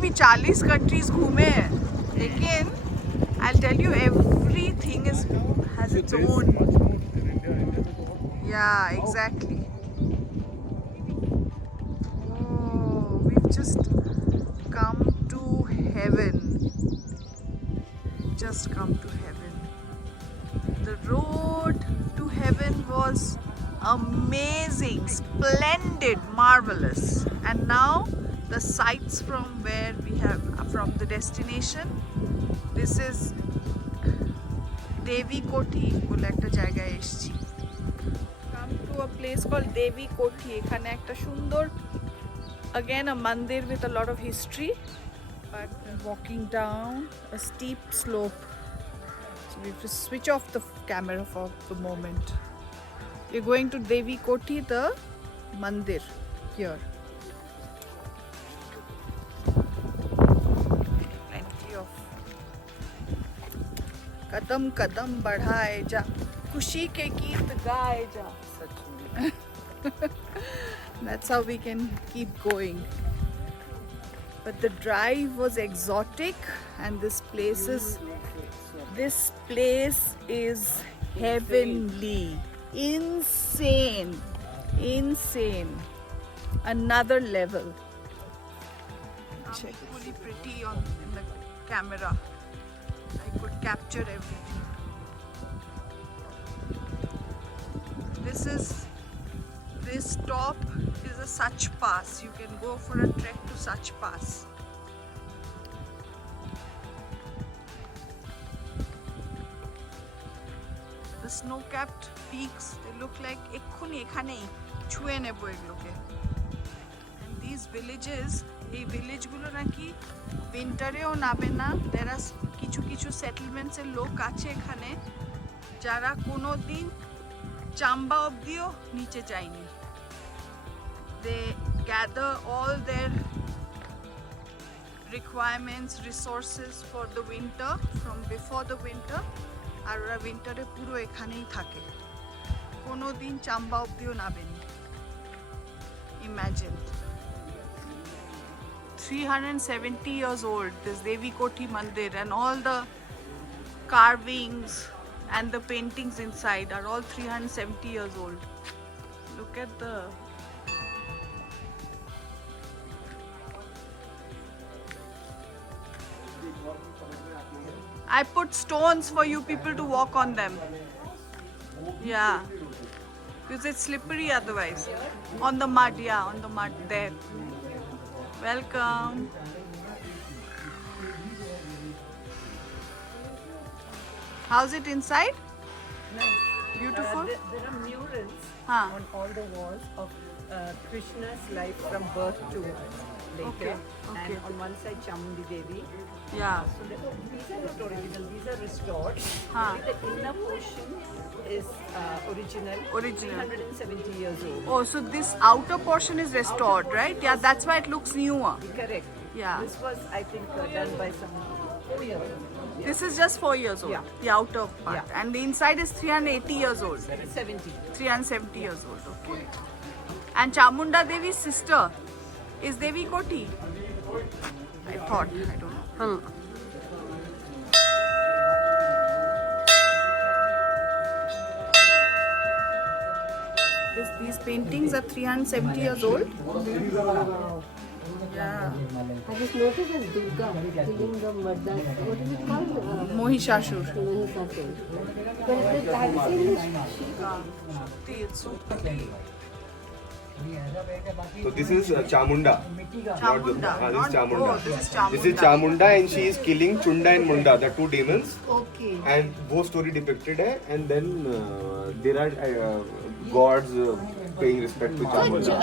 भी 40 कंट्रीज घूमे हैं, लेकिन I'll tell you everything has its own. Yeah, exactly. Oh, we've just come to heaven. Just come to heaven. The road to heaven was amazing, splendid, marvelous. And now the sights from where we have from the destination. This is Devi Koti বলে একটা জায়গায় এসেছি। Come to a place called Devi Koti. এখানে একটা সুন্দর, again a mandir with a lot of history, but walking down a steep slope. So we have to switch off the camera for the moment. We're going to Devi Koti, the mandir here. Plenty of कदम कदम बढ़ाए जा, खुशी के गीत गाए जा. That's how we can keep going. But the drive was exotic, and this place is heavenly. Insane. Another level. Check. Really pretty in the camera. I could capture everything. This top is a Sach Pass. You can go for a trek to Sach Pass. The snow-capped peaks, they look like ekhuni ekhanei chhuye nebo egloke. And these villages, এই ভিলেজগুলো নাকি উইন্টারেও নাবে না. There are কিছু settlements এর লোক আছে এখানে যারা কোনোদিন চাম্বা অবধিও নিচে যায়নি. They gather all their requirements, resources for the winter from before the winter, আর ওরা উইন্টারে পুরো এখানেই থাকে, কোনোদিন Chamba অবধিও নাবেনি. Imagine. 370 years old, this Devi Koti Mandir, and all the carvings and the paintings inside are all 370 years old. Look at the I put stones for you people to walk on them. Yeah, because it's slippery otherwise. On the mud, yeah, on the mud there. Welcome. How's it inside? Nice. Beautiful. There are murals Huh. on all the walls of Krishna's life from birth to later. Okay, okay. And on one side Chamundi Devi. Yeah. So these are not original, these are restored. Huh. Only the inner portion is original. Original. 370 years old. Oh, so this outer portion is restored, right? Yeah, that's why it looks newer. Correct. Yeah. This was, I think, done by some 4 years ago. This is just 4 years old. Yeah. The outer part. Yeah. And the inside is 380 years old. 70. 370 years old. Okay. And Chamunda Devi's sister is Devi Koti. I thought. I don't know. These paintings are 370 years old. Yeah. I just noticed as Durga killing the murder. What is it called? Mohishashur. Mahishasur. But have you seen this? It's so pretty. So this is Chamunda. Chamunda. This is Chamunda. Oh, this is Chamunda. This is Chamunda, and she is killing Chunda and Munda, the two demons. Okay. And वो story depicted है, and then there are gods paying respect to Chamunda.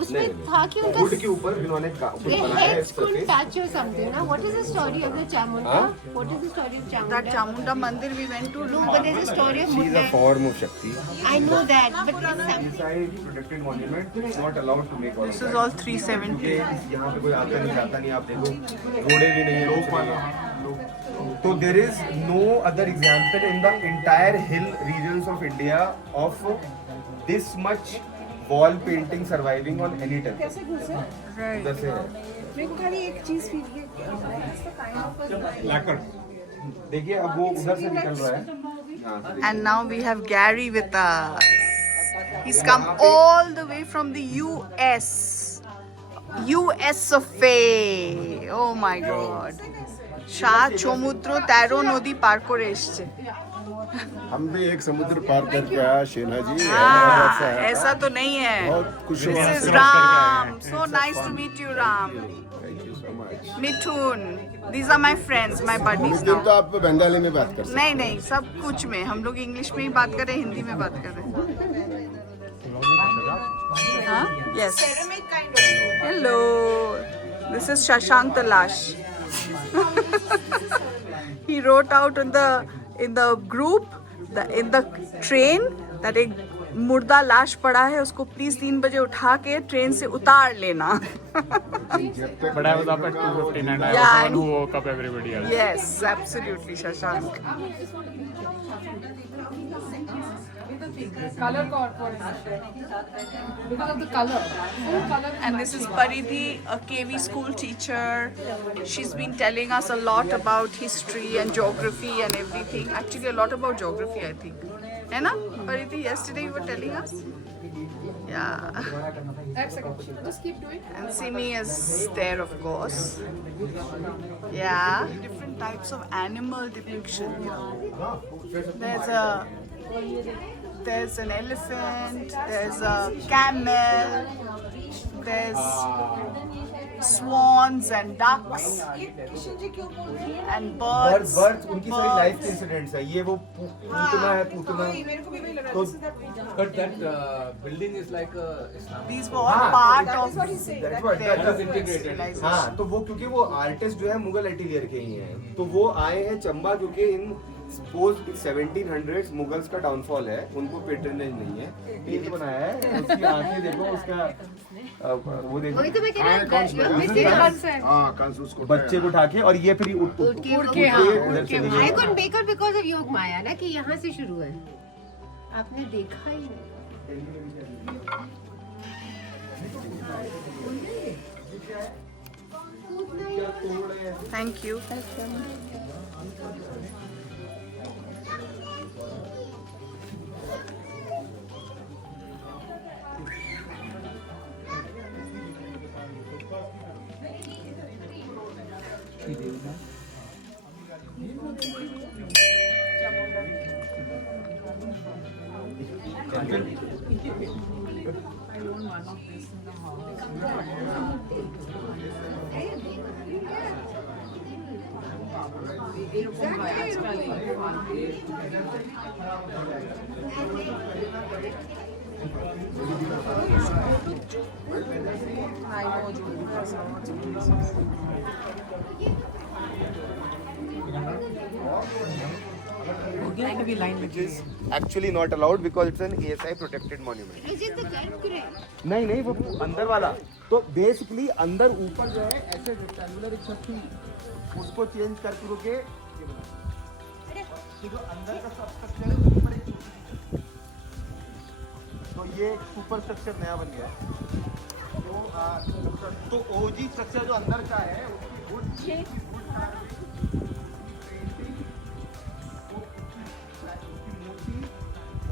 उसमें था कि उनका would के ऊपर इन्होंने कुछ their बनाया है heads couldn't surface. touch or something. Now, what is the story of the Chamunda? Huh? What is the story of Chamunda? That Chamunda Mandir we went to. No, but there's a story of She is a Munda. form of Shakti. I know that, but there's something. Inside protected monument, it's not allowed to make all of This is that. all 370. यहाँ पे कोई आता नहीं जाता नहीं, आप देखो घोड़े भी नहीं है. So there is no other example in the entire hill regions of India of this much wall painting surviving on any temple. कैसे घुसे? Right. उधर से है. मेरे को खाली एक चीज फील की देखिए अब वो उधर से निकल रहा है. यहाँ से And now we have Gary with us. He's come all the way from the US. US of A. Oh my God. সাত সমুদ্র 13 নদী পার করে এসছে। हम भी एक समुद्र पार करके आया शेना जी. हाँ, ऐसा तो नहीं है। बहुत खुश This हुआ is से Ram. So nice to meet you, Ram. Thank you so much. Mithun. These are my friends, my buddies उस दिन तो now. आप बंगाली में बात कर सकते नहीं नहीं, सब कुछ में हम लोग इंग्लिश में ही बात कर रहे हैं, हिंदी में बात कर रहे हैं। हाँ? Yes. Hello. This is Shashank Talash. He wrote out in the group, in the train, that एक मुर्दा लाश पड़ा है, उसको प्लीज 3 बजे उठा के ट्रेन से उतार लेना. But I was up at 2:15 and I Yeah, was the one and- who woke up everybody else. Yes, absolutely, Shashank. Color corporation. Because of the color. Full color. And this is Paridhi, a KV school teacher. She's been telling us a lot about history and geography and everything. Actually, a lot about geography, I think. है ना, Paridhi? Yesterday you were telling us. Yeah. Next second. Just keep doing. And Simi is there, of course. Yeah. Different types of animal depiction here. There's an elephant, there's a camel, there's swans and ducks and birds. Birds उनकी सारी life के incidents है. ये वो पूतना है, पूतना. तो But that building is like a Islamic. These were all part of that's what their that is integrated. civilization. हाँ, तो वो क्योंकि वो आर्टिस्ट जो है मुगल एटिलियर के ही हैं, तो वो आए हैं चंबा क्योंकि इन सपोज 1700s मुगल्स का डाउनफॉल है, उनको पेट्रनेज नहीं है. पेंट बनाया है, उसकी आंखें देखो, उसका वो देखो, वही तो मैं कह रही हूँ, हाँ कंसूस को बच्चे को उठा के, और ये फिर उठ उड़ के हाँ, उधर चली I गई. couldn't make out because of योग माया ना, कि यहाँ से शुरू है. आपने देखा ही नहीं. Thank you. Which is actually not allowed because it's an ASI protected monument. नहीं नहीं, वो अंदर वाला. तो बेसिकली अंदर ऊपर जो है ऐसे रेक्टेंगुलर एक छत थी, उसको चेंज कर के जो अंदर का सब स्ट्रक्चर है उसके ऊपर एक, तो ये सुपर स्ट्रक्चर नया बन गया है. तो ओजी स्ट्रक्चर जो अंदर का है उसकी would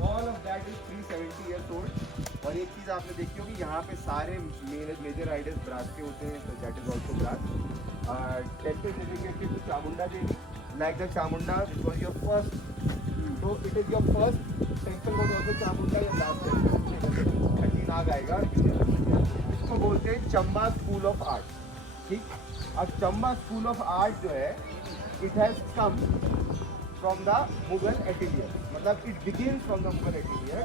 all of that is 370 years old. और एक चीज आपने देखी होगी, यहाँ पे सारे मेजर आइडल्स ब्रास के होते हैं, so that is also brass. Temple dedicated to Chamunda Devi, like the Chamunda, which was your first. So it is your first temple was also Chamunda, your last temple. 13 आग आएगा. इसको बोलते हैं Chamba school of art. ठीक. अब Chamba school of art जो है, it has come from the Mughal atelier. मतलब it begins from the Mughal atelier.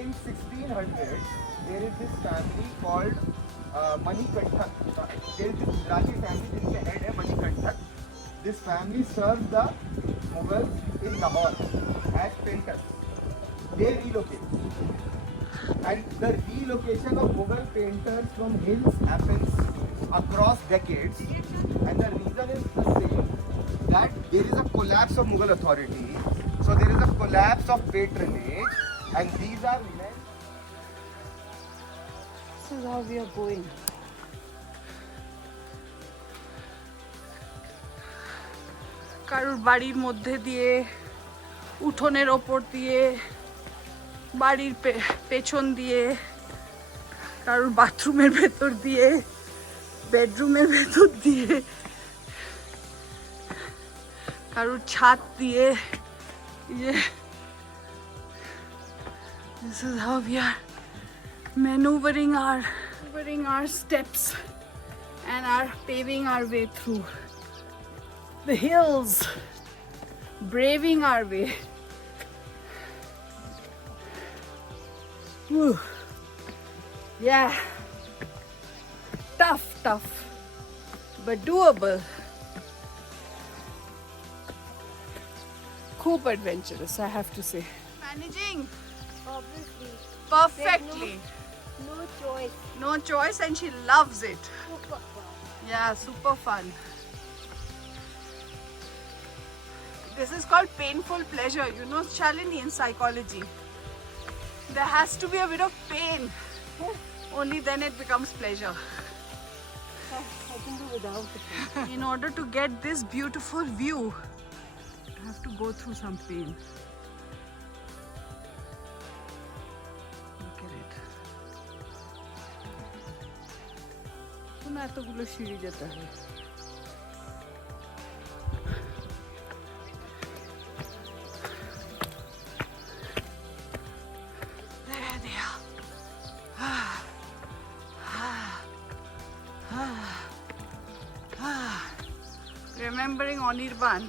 In 1600s, there is this family called Manikanthak. There is this Gujarati family जिनके head है Manikanthak. This family served the Mughals in Lahore as painters. They relocate. And the relocation of Mughal painters from hills happens across decades. And the reason is the same, that there is a collapse of Mughal authority. So there is a collapse of patronage. And these are men is how we are going. কারোর বাড়ির মধ্যে দিয়ে, উঠোনের ওপর দিয়ে, বাড়ির পেছন দিয়ে, কারোর বাথরুমের ভেতর দিয়ে, বেডরুমের ভেতর দিয়ে, কারোর ছাদ দিয়ে। This is how we are maneuvering our steps and are paving our way through the hills, braving our way. Whew. Yeah, tough, but doable. खूब adventurous, I have to say. Managing Obviously. perfectly. No choice. No choice, and she loves it. Super fun. Yeah, super fun. This is called painful pleasure. You know, Shalini, in psychology, there has to be a bit of pain. Only then it becomes pleasure. I can do without it. In order to get this beautiful view, you have to go through some pain. Look at it. শোনো, এতগুলো সিঁড়ি যেতে হয়। There they are. Remembering Anirban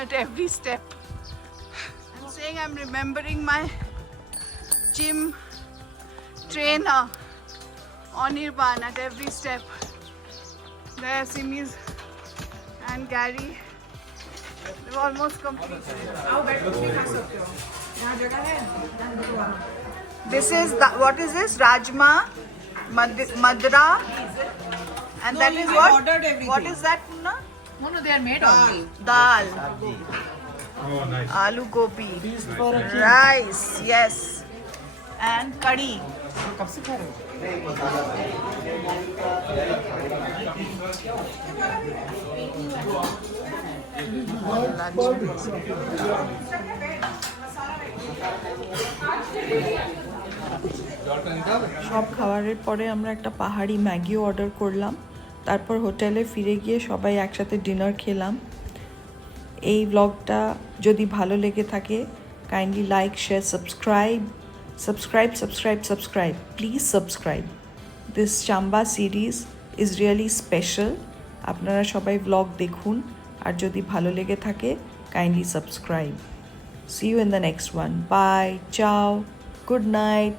at every step. I'm saying I'm remembering my gym trainer Anirban at every step. There Simis and Gary, they've almost completed it. This is what is this? Rajma, madra, and that is what? What is that, Puna? No, they are made of. Dal, Oh, nice. aloo gobi, rice, yes, and curry. সব খাবারের পরে আমরা একটা পাহাড়ি ম্যাগিও order করলাম। তারপর হোটেলে ফিরে গিয়ে সবাই একসাথে ডিনার খেলাম। এই ব্লগটা যদি ভালো লেগে থাকে, kindly like, share, subscribe, please subscribe. This Chamba series is really special. আপনারা সবাই ব্লগ দেখুন, আর যদি ভালো লেগে থাকে kindly subscribe. See you in the next one. Bye. Ciao. Good night.